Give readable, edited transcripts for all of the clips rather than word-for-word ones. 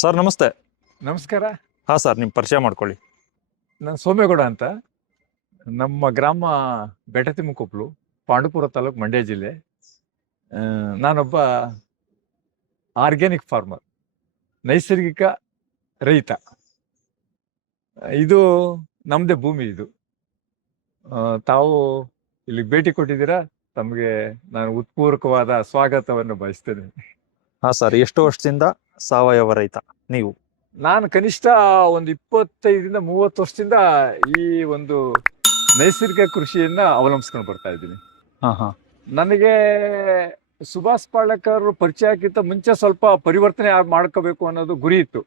Sir ನಮಸ್ತೆ. ನಮಸ್ಕಾರ. ಹಾಂ ಸರ್, ನಿಮ್ಮ ಪರಿಚಯ ಮಾಡ್ಕೊಳ್ಳಿ. ನಾನು ಸೋಮೇಗೌಡ ಅಂತ. ನಮ್ಮ ಗ್ರಾಮ ಬೆಟತಿಮುಕೊಪ್ಲು, ಪಾಂಡುಪುರ ತಾಲೂಕು, ಮಂಡ್ಯ ಜಿಲ್ಲೆ. ನಾನೊಬ್ಬ ಆರ್ಗ್ಯಾನಿಕ್ ಫಾರ್ಮರ್, ನೈಸರ್ಗಿಕ ರೈತ. ಇದು ನಮ್ಮದೇ ಭೂಮಿ. ಇದು ತಾವು ಇಲ್ಲಿ ಭೇಟಿ ಕೊಟ್ಟಿದ್ದೀರಾ, ತಮಗೆ ನಾನು ಉತ್ಪೂರ್ವಕವಾದ ಸ್ವಾಗತವನ್ನು ಬಯಸ್ತೇನೆ. ಹಾಂ ಸರ್, ಎಷ್ಟು ವರ್ಷದಿಂದ ಸಾವಯವ ರೈತ ನೀವು? ನಾನು ಕನಿಷ್ಠ ಒಂದು 25-30 ವರ್ಷದಿಂದ ಈ ಒಂದು ನೈಸರ್ಗಿಕ ಕೃಷಿಯನ್ನ ಅವಲಂಬಿಸ್ಕೊಂಡು ಬರ್ತಾ ಇದ್ದೀನಿ. ಹಾಂ ಹಾಂ. ನನಗೆ ಸುಭಾಷ್ ಪಾಳೇಕರ್ ಪರಿಚಯಕ್ಕಿಂತ ಮುಂಚೆ ಸ್ವಲ್ಪ ಪರಿವರ್ತನೆ ಮಾಡ್ಕೋಬೇಕು ಅನ್ನೋದು ಗುರಿ ಇತ್ತು.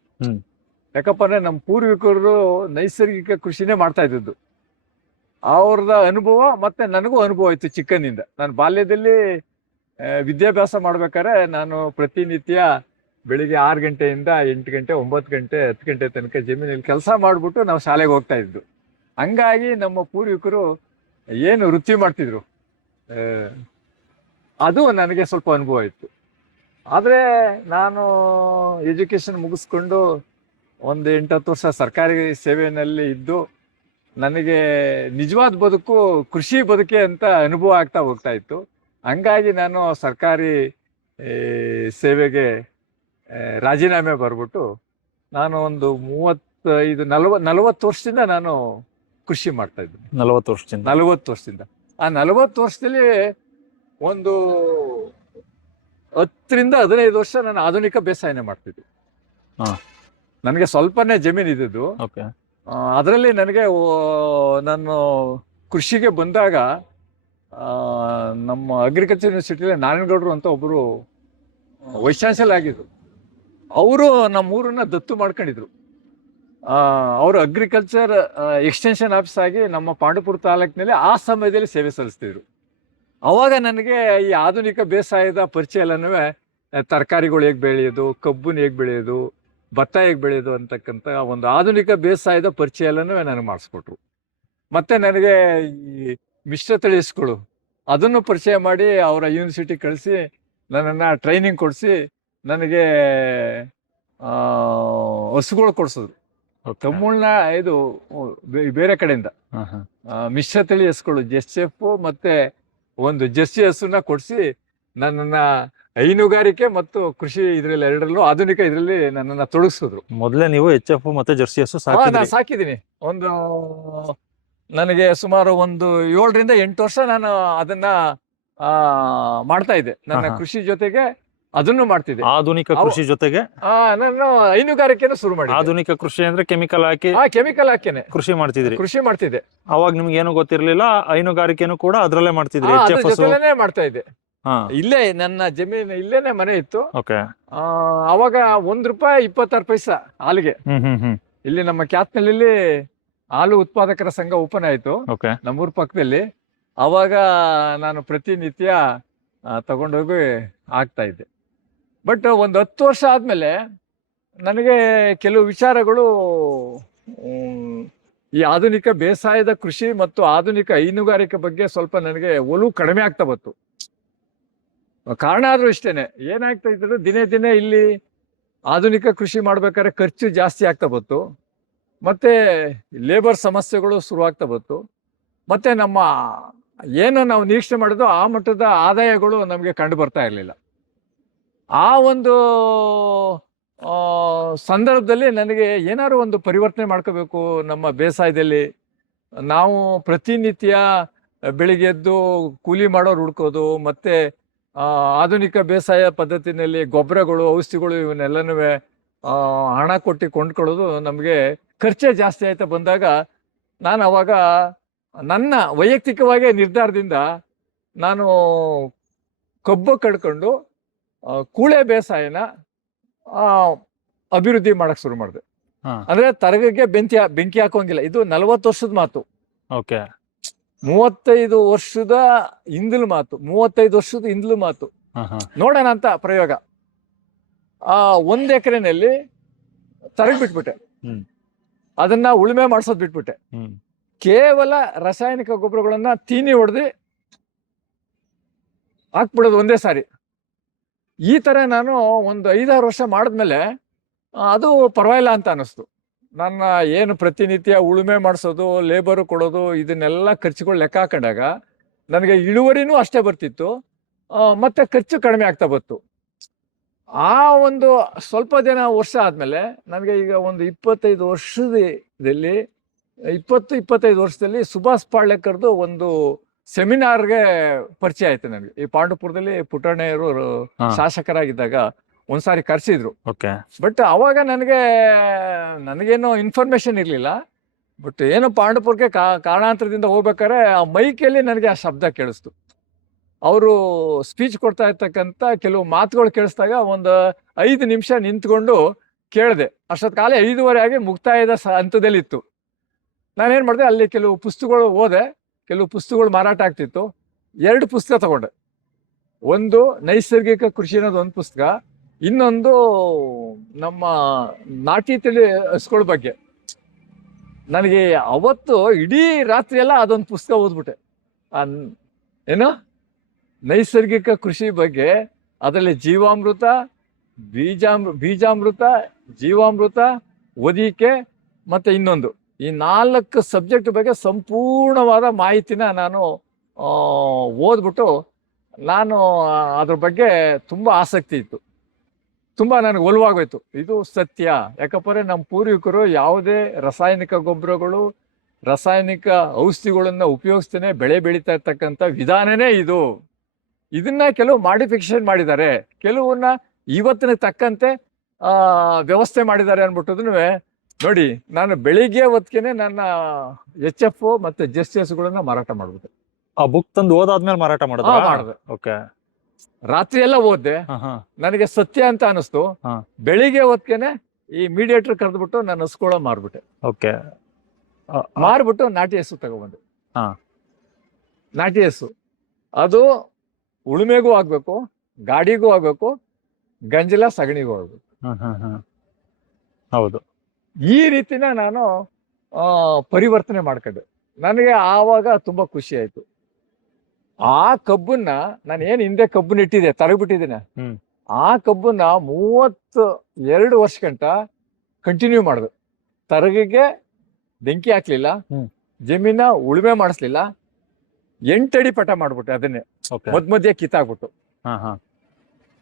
ಯಾಕಪ್ಪ ಅಂದ್ರೆ ನಮ್ಮ ಪೂರ್ವಿಕರು ನೈಸರ್ಗಿಕ ಕೃಷಿನೇ ಮಾಡ್ತಾ ಇದ್ದದ್ದು. ಅವ್ರದ ಅನುಭವ ಮತ್ತೆ ನನಗೂ ಅನುಭವ ಇತ್ತು ಚಿಕ್ಕನಿಂದ. ನಾನು ಬಾಲ್ಯದಲ್ಲಿ ವಿದ್ಯಾಭ್ಯಾಸ ಮಾಡ್ಬೇಕಾದ್ರೆ ನಾನು ಪ್ರತಿನಿತ್ಯ ಬೆಳಿಗ್ಗೆ 6 ಗಂಟೆಯಿಂದ 8 ಗಂಟೆ, 9 ಗಂಟೆ, 10 ಗಂಟೆ ತನಕ ಜಮೀನಲ್ಲಿ ಕೆಲಸ ಮಾಡ್ಬಿಟ್ಟು ನಾವು ಶಾಲೆಗೆ ಹೋಗ್ತಾ ಇದ್ದು. ಹಂಗಾಗಿ ನಮ್ಮ ಪೂರ್ವಿಕರು ಏನು ವೃತ್ತಿ ಮಾಡ್ತಿದ್ರು ಅದು ನನಗೆ ಸ್ವಲ್ಪ ಅನುಭವ ಇತ್ತು. ಆದರೆ ನಾನು ಎಜುಕೇಶನ್ ಮುಗಿಸ್ಕೊಂಡು ಒಂದು 8-10 ವರ್ಷ ಸರ್ಕಾರಿ ಸೇವೆಯಲ್ಲಿ ಇದ್ದು ನನಗೆ ನಿಜವಾದ ಬದುಕು ಕೃಷಿ ಬದುಕೆ ಅಂತ ಅನುಭವ ಆಗ್ತಾ ಹೋಗ್ತಾ ಇತ್ತು. ಹಂಗಾಗಿ ನಾನು ಸರ್ಕಾರಿ ಸೇವೆಗೆ ರಾಜೀನಾಮೆ ಬರ್ಬಿಟ್ಟು ನಾನು ಒಂದು 35-40 ವರ್ಷದಿಂದ ನಾನು ಕೃಷಿ ಮಾಡ್ತಾ ಇದ್ದೀನಿ. 40 ವರ್ಷದಿಂದ. ಆ 40 ವರ್ಷದಲ್ಲಿ ಒಂದು 10-15 ವರ್ಷ ನಾನು ಆಧುನಿಕ ಬೇಸಾಯನೇ ಮಾಡ್ತಿದ್ದೆ. ನನಗೆ ಸ್ವಲ್ಪನೇ ಜಮೀನು ಇದ್ದಿದ್ದು. ಅದರಲ್ಲಿ ನನಗೆ ನಾನು ಕೃಷಿಗೆ ಬಂದಾಗ ನಮ್ಮ ಅಗ್ರಿಕಲ್ಚರ್ ಯೂನಿವರ್ಸಿಟಿಯಲ್ಲಿ ನಾರಾಯಣಗೌಡರು ಅಂತ ಒಬ್ಬರು ವೈಸ್ ಚಾನ್ಸಲರ್ ಆಗಿದ್ರು. ಅವರು ನಮ್ಮೂರನ್ನ ದತ್ತು ಮಾಡ್ಕೊಂಡಿದ್ರು. ಅವರು ಅಗ್ರಿಕಲ್ಚರ್ ಎಕ್ಸ್ಟೆನ್ಷನ್ ಆಫೀಸ್ ಆಗಿ ನಮ್ಮ ಪಾಂಡುಪುರ ತಾಲೂಕಿನಲ್ಲಿ ಆ ಸಮಯದಲ್ಲಿ ಸೇವೆ ಸಲ್ಲಿಸ್ತಿದ್ರು. ಅವಾಗ ನನಗೆ ಈ ಆಧುನಿಕ ಬೇಸಾಯದ ಪರಿಚಯ ಎಲ್ಲನೂ, ತರಕಾರಿಗಳು ಹೇಗೆ ಬೆಳೆಯೋದು, ಕಬ್ಬನ್ನು ಹೇಗೆ ಬೆಳೆಯೋದು, ಭತ್ತ ಹೇಗೆ ಬೆಳೆಯೋದು ಅಂತಕ್ಕಂಥ ಒಂದು ಆಧುನಿಕ ಬೇಸಾಯದ ಪರಿಚಯ ಎಲ್ಲನೂ ನನಗೆ ಮಾಡಿಸ್ಕೊಟ್ರು. ಮತ್ತೆ ನನಗೆ ಈ ಮಿಶ್ರತಳಿ ಹಸುಗಳು ಅದನ್ನು ಪರಿಚಯ ಮಾಡಿ ಅವರ ಯೂನಿವರ್ಸಿಟಿ ಕಳಿಸಿ ನನ್ನನ್ನು ಟ್ರೈನಿಂಗ್ ಕೊಡಿಸಿ ನನಗೆ ಹಸುಗಳು ಕೊಡಿಸಿದ್ರು. ತಮಿಳ್ನ ಇದು ಬೇರೆ ಕಡೆಯಿಂದ ಮಿಶ್ರತಳಿ ಹಸುಗಳು JSF ಮತ್ತೆ ಒಂದು ಜರ್ಸಿ ಹಸುನ ಕೊಡಿಸಿ ನನ್ನನ್ನು ಹೈನುಗಾರಿಕೆ ಮತ್ತು ಕೃಷಿ ಇದರಲ್ಲಿ ಎರಡರಲ್ಲೂ ಆಧುನಿಕ ಇದರಲ್ಲಿ ನನ್ನನ್ನು ತೊಡಗಿಸಿದ್ರು. ಮೊದಲೇ ನೀವು HF ಮತ್ತೆ ಜರ್ಸಿ ಹಸು ನಾನು ಸಾಕಿದ್ದೀನಿ. ಒಂದು ನನಗೆ ಸುಮಾರು ಒಂದು 7-8 ವರ್ಷ ನಾನು ಅದನ್ನ ಮಾಡ್ತಾ ಇದ್ದೆ. ನನ್ನ ಕೃಷಿ ಜೊತೆಗೆ ಅದನ್ನು ಮಾಡ್ತಿದ್ದೆ. ಆಧುನಿಕ ಕೃಷಿ ಜೊತೆಗೆ ನಾನು ಹೈನುಗಾರಿಕೆನೂ ಶುರು ಮಾಡಿ. ಆಧುನಿಕ ಕೃಷಿ ಅಂದ್ರೆ ಕೆಮಿಕಲ್ ಹಾಕಿ ಕೃಷಿ ಮಾಡ್ತಿದ್ದೆ. ಅವಾಗ ನಿಮ್ಗೆ ಏನು ಗೊತ್ತಿರ್ಲಿಲ್ಲ, ಹೈನುಗಾರಿಕೆನೂ ಕೂಡ ಅದ್ರಲ್ಲೇ ಮಾಡ್ತಿದ್ರಿ? ಮಾಡ್ತಾ ಇದ್ದೆ. ಇಲ್ಲೇ ನನ್ನ ಜಮೀನು ಇಲ್ಲೇನೆ ಮನೆ ಇತ್ತು. ಅವಾಗ ₹1 26 ಹಾಲಿಗೆ. ಇಲ್ಲಿ ನಮ್ಮ ಕ್ಯಾತ್ನಲ್ಲಿ ಹಾಲು ಉತ್ಪಾದಕರ ಸಂಘ ಓಪನ್ ಆಯ್ತು ನಮ್ಮೂರ್ ಪಕ್ಕದಲ್ಲಿ. ಅವಾಗ ನಾನು ಪ್ರತಿನಿತ್ಯ ತಗೊಂಡೋಗಿ ಹಾಕ್ತಾ ಇದ್ದೆ. ಬಟ್ ಒಂದು 10 ವರ್ಷ ಆದ್ಮೇಲೆ ನನಗೆ ಕೆಲವು ವಿಚಾರಗಳು ಈ ಆಧುನಿಕ ಬೇಸಾಯದ ಕೃಷಿ ಮತ್ತು ಆಧುನಿಕ ಹೈನುಗಾರಿಕೆ ಬಗ್ಗೆ ಸ್ವಲ್ಪ ನನಗೆ ಒಲವು ಕಡಿಮೆ ಆಗ್ತಾ ಬಂತು. ಕಾರಣ ಆದ್ರೂ ಇಷ್ಟೇನೆ, ಏನಾಗ್ತಾ ಇದ್ರು ದಿನೇ ದಿನೇ ಇಲ್ಲಿ ಆಧುನಿಕ ಕೃಷಿ ಮಾಡ್ಬೇಕಾದ್ರೆ ಖರ್ಚು ಜಾಸ್ತಿ ಆಗ್ತಾ ಬಂತು. ಮತ್ತೆ ಲೇಬರ್ ಸಮಸ್ಯೆಗಳು ಶುರುವಾಗ್ತಾ ಬಂತು. ಮತ್ತೆ ನಮ್ಮ ಏನು ನಾವು ನಿರೀಕ್ಷೆ ಮಾಡಿದ್ವು ಆ ಮಟ್ಟದ ಆದಾಯಗಳು ನಮಗೆ ಕಂಡು ಬರ್ತಾ ಇರಲಿಲ್ಲ. ಆ ಒಂದು ಸಂದರ್ಭದಲ್ಲಿ ನನಗೆ ಏನಾದ್ರು ಒಂದು ಪರಿವರ್ತನೆ ಮಾಡ್ಕೋಬೇಕು ನಮ್ಮ ಬೇಸಾಯದಲ್ಲಿ. ನಾವು ಪ್ರತಿನಿತ್ಯ ಬೆಳಿಗ್ಗೆ ಎದ್ದು ಕೂಲಿ ಮಾಡೋರು ಹುಡ್ಕೋದು, ಮತ್ತೆ ಆಧುನಿಕ ಬೇಸಾಯ ಪದ್ಧತಿನಲ್ಲಿ ಗೊಬ್ಬರಗಳು, ಔಷಧಿಗಳು ಇವನ್ನೆಲ್ಲನೂ ಹಣ ಕೊಟ್ಟು ಕೊಂಡ್ಕೊಳ್ಳೋದು ನಮಗೆ ಖರ್ಚೇ ಜಾಸ್ತಿ ಆಯ್ತಾ ಬಂದಾಗ ನಾನು ಅವಾಗ ನನ್ನ ವೈಯಕ್ತಿಕವಾಗಿ ನಿರ್ಧಾರದಿಂದ ನಾನು ಕಬ್ಬು ಕಡ್ಕೊಂಡು ಕೂಳೆ ಬೇಸಾಯನ ಅಭಿವೃದ್ಧಿ ಮಾಡಕ್ ಶುರು ಮಾಡಿದೆ. ಅಂದ್ರೆ ತರಗಕ್ಕೆ ಬೆಂಕಿ ಹಾಕೋಂಗಿಲ್ಲ. ಇದು 40 ವರ್ಷದ ಮಾತು. 35 ವರ್ಷದ ಹಿಂದಲು ಮಾತು. 35 ವರ್ಷದ ಹಿಂದಲು ಮಾತು. ನೋಡೋಣ ಅಂತ ಪ್ರಯೋಗ. 1 ಎಕರೆನಲ್ಲಿ ತರಗ್ ಬಿಟ್ಬಿಟ್ಟೆ. ಅದನ್ನ ಉಳುಮೆ ಮಾಡ್ಸೋದ್ ಬಿಟ್ಬಿಟ್ಟೆ. ಕೇವಲ ರಾಸಾಯನಿಕ ಗೊಬ್ಬರಗಳನ್ನ ತೀನಿ ಹೊಡೆದು ಹಾಕ್ಬಿಡೋದು ಒಂದೇ ಸಾರಿ. ಈ ತರ ನಾನು ಒಂದು 5-6 ವರ್ಷ ಮಾಡಿದ್ಮೇಲೆ ಅದು ಪರವಾಗಿಲ್ಲ ಅಂತ ಅನ್ನಿಸ್ತು. ನನ್ನ ಏನು ಪ್ರತಿನಿತ್ಯ ಉಳುಮೆ ಮಾಡಿಸೋದು, ಲೇಬರು ಕೊಡೋದು, ಇದನ್ನೆಲ್ಲ ಖರ್ಚುಗಳು ಲೆಕ್ಕ ಹಾಕೊಂಡಾಗ ನನಗೆ ಇಳುವರಿನೂ ಅಷ್ಟೇ ಬರ್ತಿತ್ತು, ಮತ್ತೆ ಖರ್ಚು ಕಡಿಮೆ ಆಗ್ತಾ ಬಂತು. ಆ ಒಂದು ಸ್ವಲ್ಪ ವರ್ಷ ಆದಮೇಲೆ ನನಗೆ ಈಗ ಒಂದು 25 ವರ್ಷದಲ್ಲಿ 25 ವರ್ಷದಲ್ಲಿ ಸುಭಾಷ್ ಪಾಳ್ಯಕರ್ದು ಒಂದು ಸೆಮಿನಾರ್ಗೆ ಪರಿಚಯ ಆಯ್ತು ನನಗೆ. ಈ ಪಾಂಡುಪುರದಲ್ಲಿ ಪುಟ್ಟಣ್ಣಯ್ಯರು ಶಾಸಕರಾಗಿದ್ದಾಗ ಒಂದ್ಸಾರಿ ಕರೆಸಿದ್ರು. ಓಕೆ. ಬಟ್ ಅವಾಗ ನನಗೇನು ಇನ್ಫಾರ್ಮೇಶನ್ ಇರಲಿಲ್ಲ. ಬಟ್ ಏನೋ ಪಾಂಡುಪುರಕ್ಕೆ ಕಾರಣಾಂತರದಿಂದ ಹೋಗ್ಬೇಕಾದ್ರೆ ಆ ಮೈಕಲ್ಲಿ ನನಗೆ ಆ ಶಬ್ದ ಕೇಳಿಸ್ತು. ಅವರು ಸ್ಪೀಚ್ ಕೊಡ್ತಾ ಇರ್ತಕ್ಕಂಥ ಕೆಲವು ಮಾತುಗಳು ಕೇಳಿಸ್ದಾಗ ಒಂದು 5 ನಿಮಿಷ ನಿಂತ್ಕೊಂಡು ಕೇಳಿದೆ. ಅಷ್ಟೊತ್ತು ಕಾಲ 5:30 ಆಗಿ ಮುಕ್ತಾಯದ ಹಂತದಲ್ಲಿತ್ತು. ನಾನೇನು ಮಾಡಿದೆ, ಅಲ್ಲಿ ಕೆಲವು ಪುಸ್ತಕಗಳು ಓದೆ, ಕೆಲವು ಪುಸ್ತಕಗಳು ಮಾರಾಟ ಆಗ್ತಿತ್ತು. 2 ಪುಸ್ತಕ ತಗೊಂಡೆ. ಒಂದು ನೈಸರ್ಗಿಕ ಕೃಷಿ ಅನ್ನೋದು ಒಂದು ಪುಸ್ತಕ, ಇನ್ನೊಂದು ನಮ್ಮ ನಾಟಿ ತಳಿ ಹಸುಗಳ ಬಗ್ಗೆ. ನನಗೆ ಅವತ್ತು ಇಡೀ ರಾತ್ರಿ ಎಲ್ಲ ಅದೊಂದು ಪುಸ್ತಕ ಓದ್ಬಿಟ್ಟೆ. ಏನು ನೈಸರ್ಗಿಕ ಕೃಷಿ ಬಗ್ಗೆ, ಅದರಲ್ಲಿ ಜೀವಾಮೃತ, ಬೀಜಾಮೃತ, ಜೀವಾಮೃತ, ಒದಿಕೆ ಮತ್ತೆ ಇನ್ನೊಂದು, ಈ 4 ಸಬ್ಜೆಕ್ಟ್ ಬಗ್ಗೆ ಸಂಪೂರ್ಣವಾದ ಮಾಹಿತಿನ ನಾನು ಓದ್ಬಿಟ್ಟು ನಾನು ಅದ್ರ ಬಗ್ಗೆ ತುಂಬ ಆಸಕ್ತಿ ಇತ್ತು. ತುಂಬ ನನಗೆ ಒಲವಾಗೋಯ್ತು. ಇದು ಸತ್ಯ. ಯಾಕಂದರೆ ನಮ್ಮ ಪೂರ್ವಿಕರು ಯಾವುದೇ ರಾಸಾಯನಿಕ ಗೊಬ್ಬರಗಳು, ರಾಸಾಯನಿಕ ಔಷಧಿಗಳನ್ನು ಉಪಯೋಗಿಸ್ತೇನೆ ಬೆಳೆ ಬೆಳೀತಾ ಇರ್ತಕ್ಕಂಥ ವಿಧಾನನೇ ಇದು. ಇದನ್ನ ಕೆಲವು ಮಾಡಿಫಿಕೇಶನ್ ಮಾಡಿದ್ದಾರೆ, ಕೆಲವನ್ನ ಇವತ್ತಿನ ತಕ್ಕಂತೆ ವ್ಯವಸ್ಥೆ ಮಾಡಿದ್ದಾರೆ ಅನ್ಬಿಟ್ಟುದನ್ನು ನೋಡಿ. ನಾನು ಬೆಳಿಗ್ಗೆ ಹೊತ್ತಿಗೆ ನನ್ನ HF ಮತ್ತೆ ಜಸ್ಟಿಸ್ಗಳನ್ನ ಮಾರಾಟ ಮಾಡ್ಬಿಟ್ಟೆ. ಆ ಬುಕ್ ತಂದು ಓದಾದ್ಮೇಲೆ ಮಾರಾಟ ಮಾಡಿದೆ. ಓಕೆ. ರಾತ್ರಿ ಎಲ್ಲ ಓದ್ದೆ, ನನಗೆ ಸತ್ಯ ಅಂತ ಅನಿಸ್ತು. ಬೆಳಿಗ್ಗೆ ಹೊತ್ತಿಗೆ ಈ ಮೀಡಿಯೇಟರ್ ಕರೆದ್ಬಿಟ್ಟು ನಾನು ಹಸ್ಕೊಳ್ಳೋ ಮಾರ್ಬಿಟ್ಟೆ. ಓಕೆ. ಮಾರ್ಬಿಟ್ಟು ನಾಟಿ ಹಸು ತಗೊಬಂದೆ. ನಾಟಿ ಹಸು ಅದು ಉಳುಮೆಗೂ ಆಗ್ಬೇಕು, ಗಾಡಿಗೂ ಆಗ್ಬೇಕು, ಗಂಜಲ ಸಗಣಿಗೂ ಆಗ್ಬೇಕು. ಹೌದು. ಈ ರೀತಿನ ನಾನು ಪರಿವರ್ತನೆ ಮಾಡ್ಕೊಂಡೆ. ನನಗೆ ಆವಾಗ ತುಂಬಾ ಖುಷಿ ಆಯ್ತು. ಆ ಕಬ್ಬನ್ನ ನಾನು ಏನು ಹಿಂದೆ ಕಬ್ಬು ನೆಟ್ಟಿದ್ದೆ, ತರಬಿಟ್ಟಿದ್ದೇನೆ. ಆ ಕಬ್ಬನ್ನ 32 ವರ್ಷ ಗಂಟ ಕಂಟಿನ್ಯೂ ಮಾಡಿದೆ. ತರಗಿಗೆ ಬೆಂಕಿ ಹಾಕ್ಲಿಲ್ಲ, ಜಮೀನ ಉಳುಮೆ ಮಾಡಿಸ್ಲಿಲ್ಲ, 8 ಅಡಿ ಪಟ ಮಾಡ್ಬಿಟ್ಟೆ. ಅದನ್ನೇ ಮಧ್ಯ ಕಿತ್ತಾಕ್ಬಿಟ್ಟು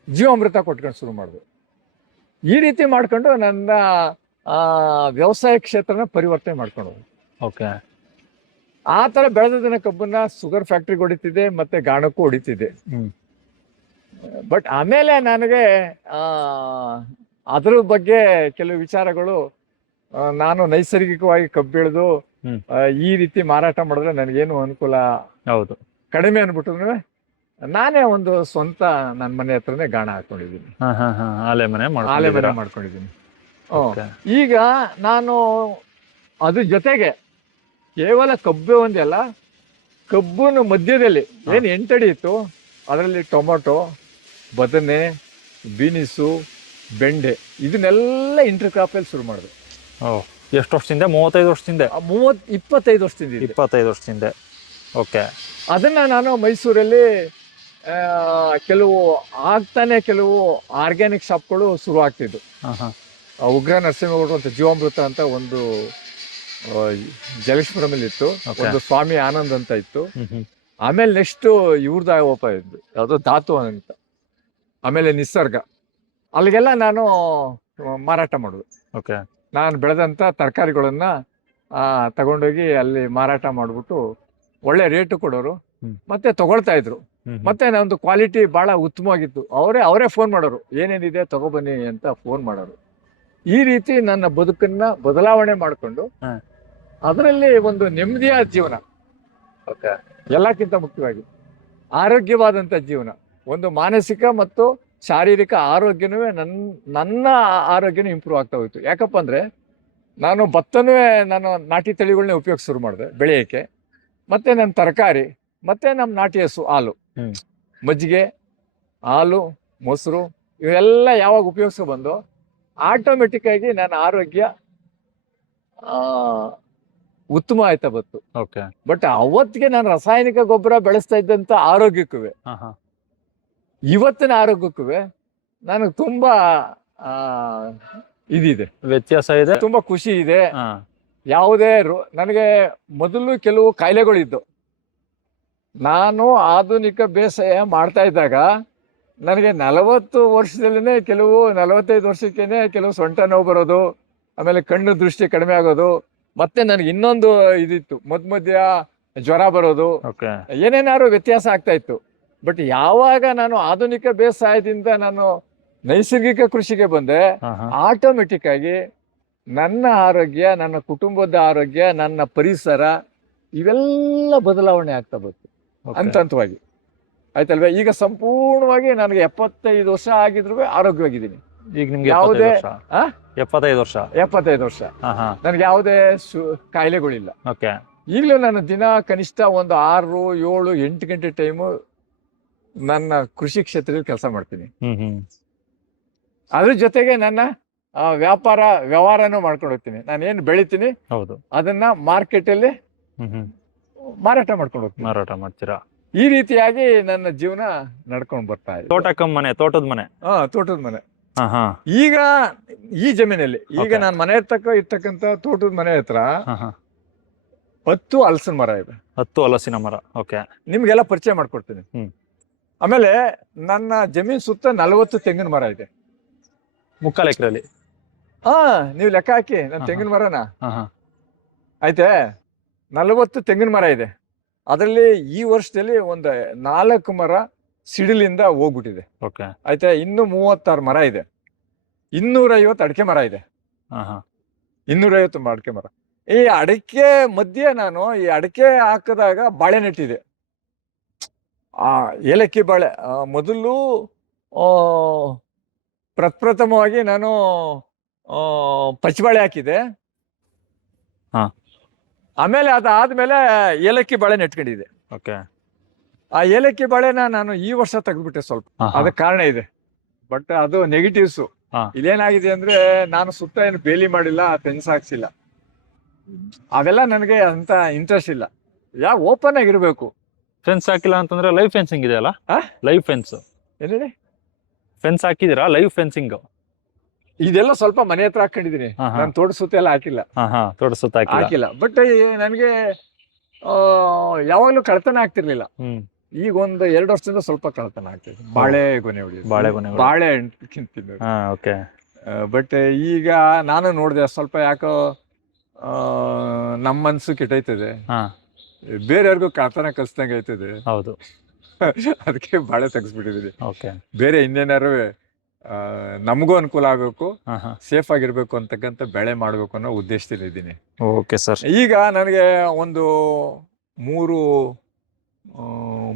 ಜೀವಾಮೃತ ಕೊಟ್ಕೊಂಡು ಶುರು ಮಾಡಿದೆ. ಈ ರೀತಿ ಮಾಡ್ಕೊಂಡು ನನ್ನ ವ್ಯವಸಾಯ ಕ್ಷೇತ್ರನ ಪರಿವರ್ತನೆ ಮಾಡ್ಕೊಂಡು. ಓಕೆ. ಆ ತರ ಬೆಳೆದಿನ ಕಬ್ಬನ್ನ ಶುಗರ್ ಫ್ಯಾಕ್ಟ್ರಿಗೆ ಹೊಡಿತಿದ್ದೆ, ಮತ್ತೆ ಗಾಣಕ್ಕೂ ಹೊಡಿತಿದ್ದೆ. ಬಟ್ ಆಮೇಲೆ ನನಗೆ ಅದ್ರ ಬಗ್ಗೆ ಕೆಲವು ವಿಚಾರಗಳು, ನಾನು ನೈಸರ್ಗಿಕವಾಗಿ ಕಬ್ಬು ಬೆಳೆದು ಈ ರೀತಿ ಮಾರಾಟ ಮಾಡಿದ್ರೆ ನನಗೇನು ಅನುಕೂಲ ಹೌದು ಕಡಿಮೆ ಅನ್ಬಿಟ್ಟು ನಾನೇ ಒಂದು ಸ್ವಂತ ನನ್ನ ಮನೆ ಹತ್ರನೇ ಗಾಣ ಹಾಕೊಂಡಿದ್ದೀನಿ. ಆಲೆ ಮನೆ ಮಾಡ್ಕೊಂಡಿದ್ದೀನಿ. ಈಗ ನಾನು ಅದ್ರ ಜೊತೆಗೆ ಕೇವಲ ಕಬ್ಬು ಒಂದಲ್ಲ, ಕಬ್ಬನ ಮಧ್ಯದಲ್ಲಿ ಏನು 8 ಅಡಿ ಇತ್ತು, ಅದರಲ್ಲಿ ಟೊಮೊಟೊ, ಬದನೆ, ಬೀನಿಸು, ಬೆಂಡೆ ಇದನ್ನೆಲ್ಲ ಇಂಟರ್ ಕ್ರಾಪಲ್ಲಿ ಶುರು ಮಾಡಿದೆ. ಎಷ್ಟು ವರ್ಷದಿಂದ? 35 ವರ್ಷದಿಂದ? 25 ವರ್ಷದಿಂದ. 25 ವರ್ಷದಿಂದ. ಓಕೆ. ಅದನ್ನ ನಾನು ಮೈಸೂರಲ್ಲಿ ಕೆಲವು ಆರ್ಗ್ಯಾನಿಕ್ ಶಾಪ್ಗಳು ಶುರು ಆಗ್ತಿದ್ವು. ಉಗ್ರ ನರಸಿಂಹಗೌಡರು ಅಂತ ಜೀವಾಮೃತ ಅಂತ ಒಂದು ಜಲೇಶ್ವರಮಲ್ಲಿ ಇತ್ತು, ಒಂದು ಸ್ವಾಮಿ ಆನಂದ್ ಅಂತ ಇತ್ತು. ಆಮೇಲೆ ನೆಕ್ಸ್ಟ್ ಇವ್ರದ್ದು ಓಪನ್ ಇದ್ದು ಯಾವುದೋ ಧಾತು ಅಂತ, ಆಮೇಲೆ ನಿಸರ್ಗ. ಅಲ್ಲಿಗೆಲ್ಲ ನಾನು ಮಾರಾಟ ಮಾಡೋದು. ಓಕೆ. ನಾನು ಬೆಳೆದಂಥ ತರಕಾರಿಗಳನ್ನ ತಗೊಂಡೋಗಿ ಅಲ್ಲಿ ಮಾರಾಟ ಮಾಡಿಬಿಟ್ಟು ಒಳ್ಳೆ ರೇಟು ಕೊಡೋರು, ಮತ್ತೆ ತಗೊಳ್ತಾ ಇದ್ರು. ಮತ್ತೆ ನಂದು ಕ್ವಾಲಿಟಿ ಬಹಳ ಉತ್ತಮವಾಗಿತ್ತು. ಅವರೇ ಫೋನ್ ಮಾಡೋರು, ಏನೇನಿದೆ ತಗೊಬನ್ನಿ ಅಂತ ಫೋನ್ ಮಾಡೋರು. ಈ ರೀತಿ ನನ್ನ ಬದುಕನ್ನ ಬದಲಾವಣೆ ಮಾಡಿಕೊಂಡು ಅದರಲ್ಲಿ ಒಂದು ನೆಮ್ಮದಿಯ ಜೀವನ, ಎಲ್ಲಕ್ಕಿಂತ ಮುಖ್ಯವಾಗಿ ಆರೋಗ್ಯವಾದಂಥ ಜೀವನ, ಒಂದು ಮಾನಸಿಕ ಮತ್ತು ಶಾರೀರಿಕ ಆರೋಗ್ಯನೂ ನನ್ನ ಆರೋಗ್ಯನೂ ಇಂಪ್ರೂವ್ ಆಗ್ತಾ ಹೋಯ್ತು. ಯಾಕಪ್ಪ ಅಂದರೆ ನಾನು ನಾನು ನಾಟಿ ತಳಿಗಳನ್ನೇ ಉಪಯೋಗಿಸಿ ಶುರು ಮಾಡಿದೆ ಬೆಳೆಯೋಕ್ಕೆ. ಮತ್ತು ನನ್ನ ತರಕಾರಿ, ಮತ್ತು ನಮ್ಮ ನಾಟಿ ಹಸು ಹಾಲು, ಮಜ್ಜಿಗೆ, ಹಾಲು, ಮೊಸರು ಇವೆಲ್ಲ ಯಾವಾಗ ಉಪಯೋಗಿಸ್ಕೊ ಬಂದು ಆಟೋಮೆಟಿಕ್ ಆಗಿ ನನ್ನ ಆರೋಗ್ಯ ಉತ್ತಮ ಆಯ್ತಾ ಬಂತು. ಬಟ್ ಅವತ್ತಿಗೆ ನಾನು ರಾಸಾಯನಿಕ ಗೊಬ್ಬರ ಬೆಳೆಸ್ತಾ ಇದ್ದಂಥ ಆರೋಗ್ಯಕ್ಕೂ ಇವತ್ತಿನ ಆರೋಗ್ಯಕ್ಕೂ ನನಗೆ ತುಂಬ ಇದಿದೆ. ವ್ಯತ್ಯಾಸ ಇದೆ. ತುಂಬಾ ಖುಷಿ ಇದೆ. ಹಾ ಯಾವುದೇ ನನಗೆ ಮೊದಲು ಕೆಲವು ಕಾಯಿಲೆಗಳಿದ್ದು, ನಾನು ಆಧುನಿಕ ಬೇಸಾಯ ಮಾಡ್ತಾ ಇದ್ದಾಗ ನನಗೆ 40 ವರ್ಷದಲ್ಲೇ ಕೆಲವು 45 ವರ್ಷಕ್ಕೇನೆ ಕೆಲವು ಸೊಂಟ ನೋವು ಬರೋದು, ಆಮೇಲೆ ಕಣ್ಣು ದೃಷ್ಟಿ ಕಡಿಮೆ ಆಗೋದು, ಮತ್ತೆ ನನಗೆ ಇನ್ನೊಂದು ಇದಿತ್ತು, ಮಧ್ಯ ಜ್ವರ ಬರೋದು, ಓಕೆ ಏನೇನಾದ್ರು ವ್ಯತ್ಯಾಸ ಆಗ್ತಾ ಇತ್ತು. ಬಟ್ ಯಾವಾಗ ನಾನು ಆಧುನಿಕ ಬೇಸಾಯದಿಂದ ನಾನು ನೈಸರ್ಗಿಕ ಕೃಷಿಗೆ ಬಂದೆ, ಹಾ ಹಾ ಆಟೋಮೆಟಿಕ್ ಆಗಿ ನನ್ನ ಆರೋಗ್ಯ, ನನ್ನ ಕುಟುಂಬದ ಆರೋಗ್ಯ, ನನ್ನ ಪರಿಸರ ಇವೆಲ್ಲ ಬದಲಾವಣೆ ಆಗ್ತಾ ಬಂತು ಹಂತವಾಗಿ. ಆಯ್ತಲ್ವೇ? ಈಗ ಸಂಪೂರ್ಣವಾಗಿ ನನಗೆ 75 ವರ್ಷ ಆಗಿದ್ರು ಆರೋಗ್ಯವಾಗಿದ್ದೀನಿ. ಈಗ ನಿಮ್ಗೆ ಯಾವುದೇ 75 ವರ್ಷ 75 ವರ್ಷ ನನಗೆ ಯಾವುದೇ ಕಾಯಿಲೆಗಳಿಲ್ಲ. ಓಕೆ ಈಗಲೂ ನಾನು ದಿನ ಕನಿಷ್ಠ ಒಂದು 6, 7, 8 ಗಂಟೆ ಟೈಮು ನನ್ನ ಕೃಷಿ ಕ್ಷೇತ್ರದಲ್ಲಿ ಕೆಲಸ ಮಾಡ್ತೀನಿ. ಅದ್ರ ಜೊತೆಗೆ ನನ್ನ ವ್ಯವಹಾರನೂ ಮಾಡ್ಕೊಂಡು ಹೋಗ್ತೀನಿ. ನಾನೇನು ಬೆಳಿತೀನಿ ಹೌದು ಅದನ್ನ ಮಾರ್ಕೆಟಲ್ಲಿ ಮಾರಾಟ ಮಾಡ್ಕೊಂಡು ಹೋಗ್ತೀನಿ. ಮಾರಾಟ ಮಾಡ್ತೀರಾ? ಈ ರೀತಿಯಾಗಿ ನನ್ನ ಜೀವನ ನಡ್ಕೊಂಡು ಬರ್ತಾ ಇದೆ. ತೋಟದ ಮನೆ. ತೋಟದ ಮನೆ. ಹಾ ಹಾ ಈಗ ಈ ಜಮೀನಲ್ಲಿ ಈಗ Okay. ನಾನು ಮನೆ ಇರ್ತಕ್ಕಂಥ ತೋಟದ ಮನೆ ಹತ್ರ ಹಾ ಹಾ 10 ಹಲಸಿನ ಮರ ಇದೆ. 10 ಹಲಸಿನ ಮರ. ಓಕೆ ನಿಮ್ಗೆಲ್ಲ ಪರಿಚಯ ಮಾಡ್ಕೊಡ್ತೀನಿ. ಆಮೇಲೆ ನನ್ನ ಜಮೀನ್ ಸುತ್ತ 40 ತೆಂಗಿನ ಮರ ಇದೆ. 3/4 ಎಕರೆಯಲ್ಲಿ. ನೀವು ಲೆಕ್ಕ ಹಾಕಿ ನನ್ನ ತೆಂಗಿನ ಮರನ. ಹಾ ಹಾ ಆಯ್ತಾ? 40 ತೆಂಗಿನ ಮರ ಇದೆ. ಅದರಲ್ಲಿ ಈ ವರ್ಷದಲ್ಲಿ ಒಂದು 4 ಮರ ಸಿಡಿಲಿಂದ ಹೋಗ್ಬಿಟ್ಟಿದೆ. ಓಕೆ ಆಯ್ತಾ? ಇನ್ನು 36 ಮರ ಇದೆ. 250 ಅಡಿಕೆ ಮರ ಇದೆ. ಹಾ ಹಾ 250 ಅಡಿಕೆ ಮರ. ಈ ಅಡಿಕೆ ಮಧ್ಯೆ ನಾನು ಈ ಅಡಿಕೆ ಹಾಕಿದಾಗ ಬಾಳೆ ನೆಟ್ಟಿದೆ. ಏಲಕ್ಕಿ ಬಾಳೆ ಮೊದಲು ಪ್ರಪ್ರಥಮವಾಗಿ ನಾನು ಪಚ್ಚಬಾಳೆ ಹಾಕಿದೆ. ಆಮೇಲೆ ಅದಾದ್ಮೇಲೆ ಏಲಕ್ಕಿ ಬಾಳೆ ನೆಟ್ಕೊಂಡಿದೆ. ಓಕೆ ಆ ಏಲಕ್ಕಿ ಬಾಳೆನ ನಾನು ಈ ವರ್ಷ ತೆಗೆದ್ಬಿಟ್ಟೆ ಸ್ವಲ್ಪ. ಅದಕ್ಕೆ ಕಾರಣ ಇದೆ, ಬಟ್ ಅದು ನೆಗೆಟಿವ್ಸು. ಇಲ್ಲೇನಾಗಿದೆ ಅಂದ್ರೆ ನಾನು ಸುತ್ತ ಏನು ಬೇಲಿ ಮಾಡಿಲ್ಲ, ಫೆನ್ಸ್ ಹಾಕ್ಸಿಲ್ಲ, ಅವೆಲ್ಲ ನನಗೆ ಅಂತ ಇಂಟ್ರೆಸ್ಟ್ ಇಲ್ಲ. ಓಪನ್ ಆಗಿರ್ಬೇಕು. ಫೆನ್ಸ್ ಹಾಕಿಲ್ಲ ಅಂತಂದ್ರೆ ಲೈವ್ ಫೆನ್ಸಿಂಗ್ ಇದೆ ಅಲ್ಲ? ಲೈವ್ ಫೆನ್ಸ್ ಏನೇಳಿ ಫೆನ್ಸ್ ಹಾಕಿದಿರಾ? ಲೈವ್ ಫೆನ್ಸಿಂಗ್ ಇದೆಲ್ಲ ಸ್ವಲ್ಪ ಮನೆ ಹತ್ರ ಹಾಕೊಂಡಿದೀನಿ. ನಾನು ತೋಟ ಸುತ್ತ ಎಲ್ಲ ಹಾಕಿಲ್ಲ. ತೋಟ ಸುತ್ತ ಹಾಕಿಲ್ಲ. ಬಟ್ ನನಗೆ ಯಾವಾಗ್ಲೂ ಕಳ್ತನ ಆಗ್ತಿರ್ಲಿಲ್ಲ. ಈಗ ಒಂದು 2 ವರ್ಷದಿಂದ ಸ್ವಲ್ಪ ಕಳ್ತನ ಆಗ್ತಿದೆ. ಬಾಳೆ ಗೊನೆ ಬಾಳೆ ತಿಂತಿದ್ದೆ. ಬಟ್ ಈಗ ನಾನು ನೋಡಿದೆ ಸ್ವಲ್ಪ ಯಾಕೋ ನಮ್ಮ ಮನ್ಸು ಕೆಟ್ಟೈತದೆ, ಬೇರೆಯವ್ರಿಗೂ ಕಳ್ತನ ಕಲಿಸ್ದಂಗೆ ಆಯ್ತದೆ. ಹೌದು, ಅದಕ್ಕೆ ಬಾಳೆ ತೆಗಿಸ್ಬಿಟ್ಟಿದೀನಿ. ಬೇರೆ ಇನ್ನೇನಾರು ನಮಗೂ ಅನುಕೂಲ ಆಗಬೇಕು, ಸೇಫ್ ಆಗಿರ್ಬೇಕು ಅಂತಕ್ಕಂಥ ಬೆಳೆ ಮಾಡ್ಬೇಕು ಅನ್ನೋ ಉದ್ದೇಶದಲ್ಲಿ ಇದ್ದೀನಿ. Okay sir. ಈಗ ನನಗೆ ಒಂದು 3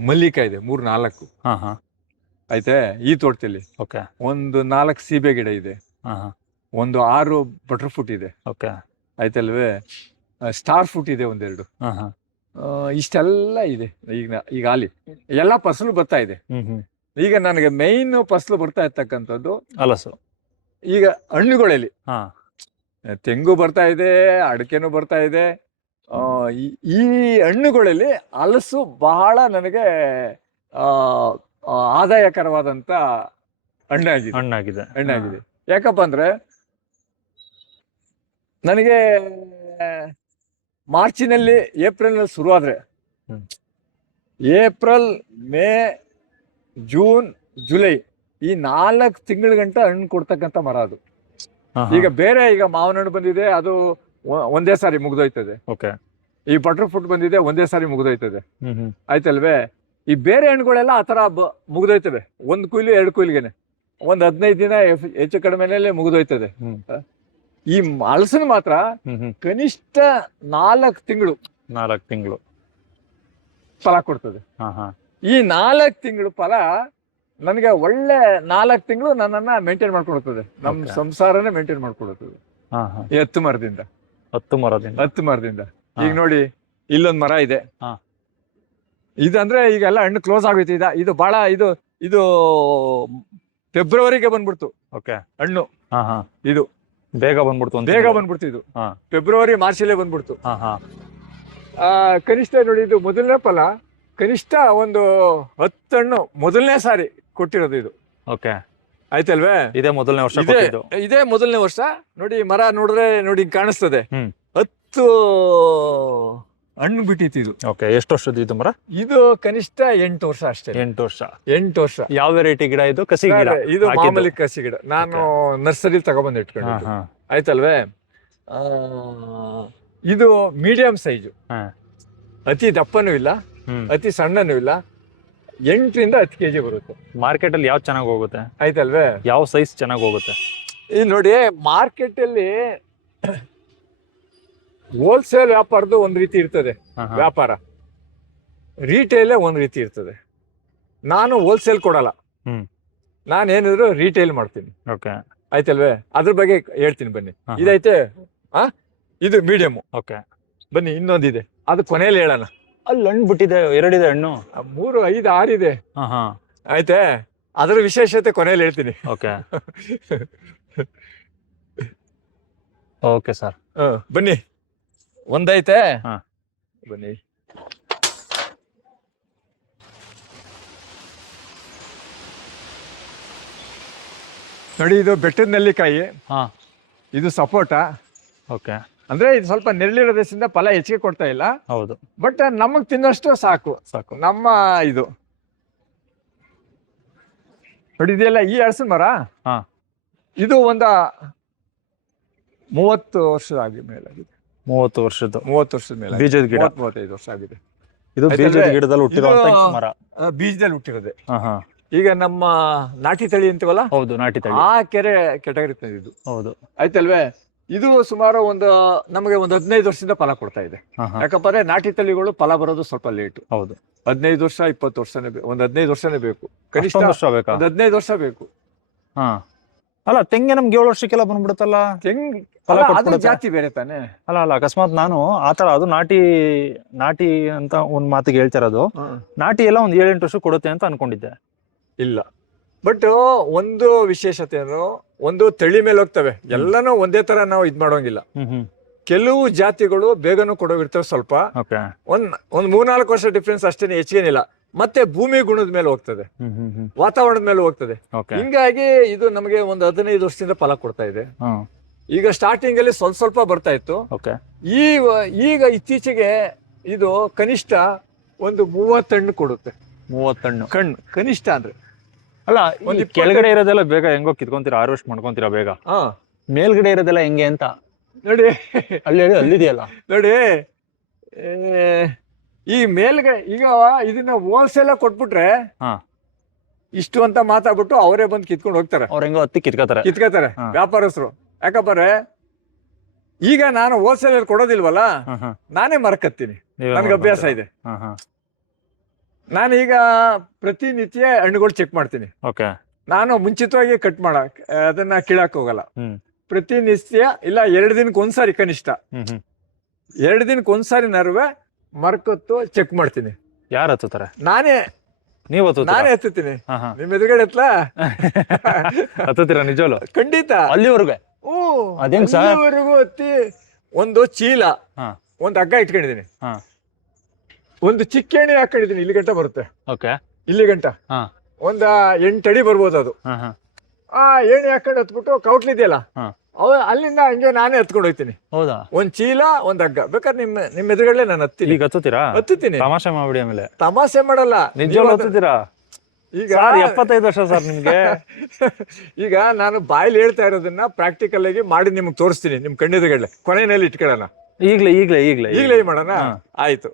ಮಲ್ಲಿಕ ಇದೆ, 3-4 ಆಯ್ತೆ ಈ ತೋಟದಲ್ಲಿ. ಒಂದು 4 ಸೀಬೆ ಗಿಡ ಇದೆ, ಒಂದು 6 ಬಟರ್ ಫ್ರೂಟ್ ಇದೆ, ಆಯ್ತಲ್ವೇ? ಸ್ಟಾರ್ ಫ್ರೂಟ್ ಇದೆ ಒಂದೆರಡು. ಇಷ್ಟೆಲ್ಲ ಇದೆ. ಈಗ ಅಲ್ಲಿ ಎಲ್ಲ ಫಸಲು ಬರ್ತಾ ಇದೆ. ಈಗ ನನಗೆ ಮೈನ್ ಫಸಲು ಬರ್ತಾ ಇರ್ತಕ್ಕಂಥದ್ದು ಹಲಸು. ಈಗ ಹಣ್ಣುಗಳಲ್ಲಿ ತೆಂಗು ಬರ್ತಾ ಇದೆ, ಅಡಿಕೆನೂ ಬರ್ತಾ ಇದೆ. ಈ ಹಣ್ಣುಗಳಲ್ಲಿ ಹಲಸು ಬಹಳ ನನಗೆ ಆದಾಯಕರವಾದಂತ ಹಣ್ಣಾಗಿದೆ. ಯಾಕಪ್ಪ ಅಂದ್ರೆ ನನಗೆ ಮಾರ್ಚಿನಲ್ಲಿ, ಏಪ್ರಿಲ್ನಲ್ಲಿ ಶುರು ಆದ್ರೆ ಏಪ್ರಿಲ್, ಮೇ, ಜೂನ್, ಜುಲೈ ಈ 4 ತಿಂಗಳ ಗಂಟ ಹಣ್ಣು ಕೊಡ್ತಕ್ಕಂಥ ಮರ ಅದು. ಈಗ ಬೇರೆ ಈಗ ಮಾವಿನ ಹಣ್ಣು ಬಂದಿದೆ, ಅದು ಒಂದೇ ಸಾರಿ ಮುಗ್ದೋಯ್ತದೆ. ಈ ಬಟರ್ ಫ್ರೂಟ್ ಬಂದಿದೆ, ಒಂದೇ ಸಾರಿ ಮುಗ್ದೋಯ್ತದೆ. ಆಯ್ತಲ್ವೇ? ಈ ಬೇರೆ ಹಣ್ಣುಗಳೆಲ್ಲ ಆತರ ಮುಗ್ದೋಯ್ತವೆ. 1 ಕುಯ್ಲು 2 ಕುಯ್ಲಿಗೆನೆ, ಒಂದ್ 15 ದಿನ ಹೆಚ್ಚು ಕಡಿಮೆನಲ್ಲೇ ಮುಗ್ದೋಯ್ತದೆ. ಈ ಹಲಸಿನ ಮಾತ್ರ ಕನಿಷ್ಠ 4 ತಿಂಗಳು ಫಲ ಕೊಡ್ತದೆ. ಈ 4 ತಿಂಗಳು ಫಲ ನನಗೆ ಒಳ್ಳೆ 4 ತಿಂಗಳು ನನ್ನನ್ನ ಮೇಂಟೈನ್ ಮಾಡ್ಕೊಡ್ತದೆ. ನಮ್ಮ ಸಂಸಾರನೇ ಮೇಂಟೈನ್ ಮಾಡ್ಕೊಡ್ತದೆ. 10 ಮರದಿಂದ. ಈಗ ನೋಡಿ, ಇಲ್ಲೊಂದ್ ಮರ ಇದೆ. ಇದಂದ್ರೆ ಈಗೆಲ್ಲ ಹಣ್ಣು ಕ್ಲೋಸ್ ಆಗೋಯ್ತು. ಇದು ಬಹಳ ಇದು ಫೆಬ್ರವರಿಗೆ ಬಂದ್ಬಿಡ್ತು ಹಣ್ಣು. ಇದು ಬೇಗ ಬಂದ್ಬಿಡ್ತು. ಇದು ಫೆಬ್ರವರಿ, ಮಾರ್ಚಲ್ಲೇ ಬಂದ್ಬಿಡ್ತು. ಕನಿಷ್ಠ ನೋಡಿ, ಇದು ಮೊದಲನೇ ಫಲ. ಕನಿಷ್ಠ ಒಂದು 10 ಹಣ್ಣು ಮೊದಲನೇ ಸಾರಿ ಕೊಟ್ಟಿರೋದು ಇದು. ಆಯ್ತಲ್ವೇ? ಇದೇ ಮೊದಲನೇ ವರ್ಷ ಇದೇ ಕೊಟ್ಟಿದ್ದು. ಇದೇ ಮೊದಲನೇ ವರ್ಷ. ನೋಡಿ ಮರ ನೋಡಿದ್ರೆ ನೋಡಿ ಹಿಂಗ್ ಕಾಣಿಸ್ತದೆ. 10 ಹಣ್ಣು ಬಿಟ್ಟಿತ್ತು ಇದು. ಓಕೆ, ಎಷ್ಟು ವರ್ಷದ ಇದು ಮರ? ಇದು ಕನಿಷ್ಠ 8 ವರ್ಷ ಅಷ್ಟೇ. 8 ವರ್ಷ. 8 ವರ್ಷ. ಯಾವ ವೆರೈಟಿ ಗಿಡ ಇದು? ಕಸಿ ಗಿಡ? ಇದು ಮಾಮೂಲಿ ಕಸಿ ಗಿಡ. ನಾನು ನರ್ಸರಿ ತಗೊಬಂದು ಇಟ್ಕೊಂಡಿದ್ದು. ಆಯ್ತಲ್ವೇ? ಇದು ಮೀಡಿಯಂ ಸೈಜು, ಅತಿ ದಪ್ಪನೂ ಇಲ್ಲ ಅತಿ ಸಣ್ಣನೂ ಇಲ್ಲ. 8 ರಿಂದ 10 kg ಬರುತ್ತೆ. ಮಾರ್ಕೆಟ್ ಅಲ್ಲಿ ಯಾವ್ದು ಚೆನ್ನಾಗಿ ಹೋಗುತ್ತೆ? ಆಯ್ತಲ್ವೇ? ಯಾವ ಸೈಜ್ ಚೆನ್ನಾಗಿ ಹೋಗುತ್ತೆ? ಇಲ್ಲಿ ನೋಡಿ, ಮಾರ್ಕೆಟ್ ಅಲ್ಲಿ ಹೋಲ್ಸೇಲ್ ವ್ಯಾಪಾರದ್ದು ಒಂದ್ ರೀತಿ ಇರ್ತದೆ ವ್ಯಾಪಾರ, ರಿಟೇಲ್ ಒಂದ್ ರೀತಿ ಇರ್ತದೆ. ನಾನು ಹೋಲ್ಸೇಲ್ ಕೊಡಲ್ಲ, ನಾನೇನಿದ್ರು ರಿಟೇಲ್ ಮಾಡ್ತೀನಿ. ಆಯ್ತಲ್ವೇ? ಅದ್ರ ಬಗ್ಗೆ ಹೇಳ್ತೀನಿ ಬನ್ನಿ. ಇದೈತೆ, ಇದು ಮೀಡಿಯಂ. ಬನ್ನಿ, ಇನ್ನೊಂದಿದೆ, ಅದು ಕೊನೆಯಲ್ಲಿ ಹೇಳೋಣ. ಅಲ್ಲಿ ಹಣ್ಣು ಬಿಟ್ಟಿದೆ, 2 ಇದೆ ಹಣ್ಣು. 3, 5, 6 ಇದೆ. ಆಯ್ತೆ, ಅದ್ರ ವಿಶೇಷತೆ ಕೊನೆಯಲ್ಲಿ ಹೇಳ್ತೀನಿ. ಓಕೆ ಸರ್, ಬನ್ನಿ. ಒಂದೈತೆ, ಬನ್ನಿ. ನೋಡಿ, ಇದು ಬೆಟ್ಟದ ನೆಲ್ಲಿಕಾಯಿ, ಇದು ಸಪೋಟ. ಅಂದ್ರೆ ಇದು ಸ್ವಲ್ಪ ನೆರಳಿರೋದ್ರಿಂದ ಫಲ ಹೆಚ್ಚಿಗೆ ಕೊಡ್ತಾ ಇಲ್ಲ. ಹೌದು, ಬಟ್ ನಮಗ್ ತಿನ್ನಷ್ಟು ಸಾಕು. ನಮ್ಮ ಇದು ನೋಡಿ, ಇದೆಲ್ಲ ಈ ಹಲಸಿನ ಮರ. ಇದು ಒಂದ 30 ವರ್ಷದ ಮೇಲಾಗಿದೆ. 30 ವರ್ಷದ ಮೇಲೆ ಬೀಜದ ಗಿಡ. 35 ವರ್ಷ ಆಗಿದೆ. ಇದು ಬೀಜದ ಗಿಡದಲ್ಲಿ ಹುಟ್ಟಿರುವಂತ ಮರ, ಬೀಜದಲ್ಲಿ ಹುಟ್ಟಿರೋದೆ. ಈಗ ನಮ್ಮ ನಾಟಿ ತಳಿ ಅಂತೀವಲ್ಲ, ಹೌದು, ನಾಟಿ ತಳಿ, ಆ ಕೆರೆ ಕೆಟಗರಿ ಇದು. ಹೌದು, ಆಯ್ತಲ್ವೇ? ಇದು ಸುಮಾರು ನಮಗೆ ಒಂದು 15 ವರ್ಷದಿಂದ ಫಲ ಕೊಡ್ತಾ ಇದೆ. ಯಾಕಂದ್ರೆ ನಾಟಿ ತಳಿಗಳು ಫಲ ಬರೋದು ಸ್ವಲ್ಪ ಲೇಟ್. ಹೌದು, 15 ವರ್ಷ 20 ವರ್ಷನೇ ಬೇಕು. ಒಂದು 15 ವರ್ಷನೇ ಬೇಕು, ಕನಿಷ್ಠ 15 ವರ್ಷ ಬೇಕು. ಅಲ್ಲ, ತೆಂಗೆ ನಮ್ಗೆ 7 ವರ್ಷಕ್ಕೆಲ್ಲ ಬಂದ್ಬಿಡುತ್ತಲ್ಲ. ಅದು ಜಾತಿ ಬೇರೆ ತಾನೆ. ಅಲ್ಲ, ಅಕಸ್ಮಾತ್ ನಾನು ಆತರ ಅದು ನಾಟಿ ಅಂತ ಒಂದ್ ಮಾತಿಗೆ ಹೇಳ್ತಿರೋದು, ನಾಟಿ ಎಲ್ಲ ಒಂದ್ 7-8 ವರ್ಷ ಕೊಡುತ್ತೆ ಅಂತ ಅನ್ಕೊಂಡಿದ್ದೆ. ಇಲ್ಲ, ಬಟ್ ಒಂದು ವಿಶೇಷತೆ ಏನು, ಒಂದು ತಳಿ ಮೇಲೆ ಹೋಗ್ತವೆ. ಎಲ್ಲಾನು ಒಂದೇ ತರ ನಾವು ಇದ್ ಮಾಡೋಂಗಿಲ್ಲ. ಕೆಲವು ಜಾತಿಗಳು ಬೇಗನೂ ಕೊಡೋಗಿರ್ತವೆ. ಸ್ವಲ್ಪ ಒಂದ್ 3-4 ವರ್ಷ ಡಿಫ್ರೆನ್ಸ್ ಅಷ್ಟೇನೆ, ಹೆಚ್ಚೇನಿಲ್ಲ. ಮತ್ತೆ ಭೂಮಿ ಗುಣದ ಮೇಲೆ ಹೋಗ್ತದೆ, ವಾತಾವರಣದ ಮೇಲೆ ಹೋಗ್ತದೆ. ಹಿಂಗಾಗಿ ಇದು ನಮಗೆ ಒಂದು 15 ವರ್ಷದಿಂದ ಫಲ ಕೊಡ್ತಾ ಇದೆ. ಈಗ ಸ್ಟಾರ್ಟಿಂಗ್ ಅಲ್ಲಿ ಸ್ವಲ್ಪ ಬರ್ತಾ ಇತ್ತು. ಈಗ ಇತ್ತೀಚೆಗೆ ಇದು ಕನಿಷ್ಠ ಒಂದು 30 ಹಣ್ಣು ಕೊಡುತ್ತೆ. 30 ಹಣ್ಣು ಕನಿಷ್ಠ ಅಂದ್ರೆ. ಅಲ್ಲ, ಒಂದು ಕೆಳಗಡೆ ಇರೋದೆಲ್ಲ ಬೇಗ ಹೆಂಗೋ ಕಿತ್ಕೊಂತೀರಾ, ಹಾರ್ವೆಸ್ಟ್ ಮಾಡ್ಕೊಂತೀರಾ ಬೇಗ. ಮೇಲ್ಗಡೆ ಇರೋದೆಲ್ಲ ಹೆಂಗೆ ಅಂತ ನೋಡಿ, ಅಲ್ಲಿದೆಯಲ್ಲ ನೋಡಿ. ಈ ಮೇಲ್ಗಡೆ ಈಗ ಇದನ್ನ ಹೋಲ್ಸೇಲ್ ಕೊಟ್ಬಿಟ್ರೆ ಇಷ್ಟು ಅಂತ ಮಾತಾಡ್ಬಿಟ್ಟು ಅವರೇ ಬಂದು ಕಿತ್ಕೊಂಡು ಹೋಗ್ತಾರೆ. ಅವ್ರ ಹೆಂಗೋ ಹತ್ತಿ ಕಿತ್ಕೋತಾರೆ ವ್ಯಾಪಾರಸ್ಥರು. ಯಾಕಂದ್ರೆ ಈಗ ನಾನು ಹೋಲ್ಸೇಲ್ ಕೊಡೋದಿಲ್ವಲ್ಲ, ನಾನೇ ಮರಕತ್ತೀನಿ. ನನ್ಗೆ ಅಭ್ಯಾಸ ಇದೆ. ನಾನೀಗ ಪ್ರತಿನಿತ್ಯ ಹಣ್ಣುಗಳು ಚೆಕ್ ಮಾಡ್ತೀನಿ. ನಾನು ಮುಂಚಿತವಾಗಿ ಕಟ್ ಅದನ್ನ ಕೀಳಕ್ ಹೋಗಲ್ಲ. ಪ್ರತಿನಿತ್ಯ ಇಲ್ಲ 2 ದಿನಕ್ಕೆ ಒಂದ್ಸಾರಿ, ಕನಿಷ್ಠ 2 ದಿನಕ್ಕೆ ಒಂದ್ಸಾರಿ ನರುವೆ ಮರಕತ್ತು ಚೆಕ್ ಮಾಡ್ತೀನಿ. ಯಾರು ಹತ್ತುತ್ತಾರೆ? ನಾನೇ ಹತ್ತುತ್ತೀನಿ. ನಿಮ್ ಎದುರುಗಡೆ ಹತ್ತುತ್ತೀರಾ ನಿಜವಲ್ಲ? ಖಂಡಿತ. ಅಲ್ಲಿವರೆಗೆ ಅಲ್ಲಿವರೆಗೂ ಹತ್ತಿ ಒಂದು ಚೀಲ, ಒಂದು ಹಗ್ಗ ಇಟ್ಕೊಂಡಿದೀನಿ, ಒಂದು ಚಿಕ್ಕ ಎಣ್ಣೆ ಹಾಕೊಂಡಿದೀನಿ. ಇಲ್ಲಿ ಗಂಟ ಬರುತ್ತೆ. ಇಲ್ಲಿ ಗಂಟ ಒಂದ 8 ಅಡಿ ಬರ್ಬೋದು ಅದು. ಆ ಎಣ್ಣೆ ಹಾಕೊಂಡು ಹತ್ಬಿಟ್ಟು ಕೌಟ್ಲಿದೆಯಲ್ಲ, ಅಲ್ಲಿಂದ ಹಂಗೆ ನಾನೇ ಹತ್ಕೊಂಡು ಹೋಗ್ತೀನಿ. ಒಂದ್ ಚೀಲ, ಒಂದ್ ಹಗ್ಗ. ಬೇಕಾದ್ರೆ ನಿಮ್ ಎದುರುಗಡೆ ನಾನು ಹತ್ತೀನಿ. ಹತ್ತುತ್ತೀನಿ. ತಮಾಷೆ ಮಾಡ್ಬಿಡಿ. ಆಮೇಲೆ ತಮಾಷೆ ಮಾಡಲ್ಲ, ನಿಜವಾಗ್ಲೂ ಹತ್ತುತ್ತೀರಾ? ಈಗ 75 ವರ್ಷ ಸರ್ ನಿಮ್ಗೆ. ಈಗ ನಾನು ಬಾಯಲ್ಲಿ ಹೇಳ್ತಾ ಇರೋದನ್ನ ಪ್ರಾಕ್ಟಿಕಲ್ ಆಗಿ ಮಾಡಿ ನಿಮ್ಗೆ ತೋರಿಸ್ತೀನಿ. ನಿಮ್ ಕಣ್ಣೆದುರುಗಡೆ ಕೊನೆಯಲ್ಲಿ ಇಟ್ಕೊಳ್ಳೋಣ. ಈಗ್ಲೇ ಮಾಡೋಣ. ಆಯ್ತು.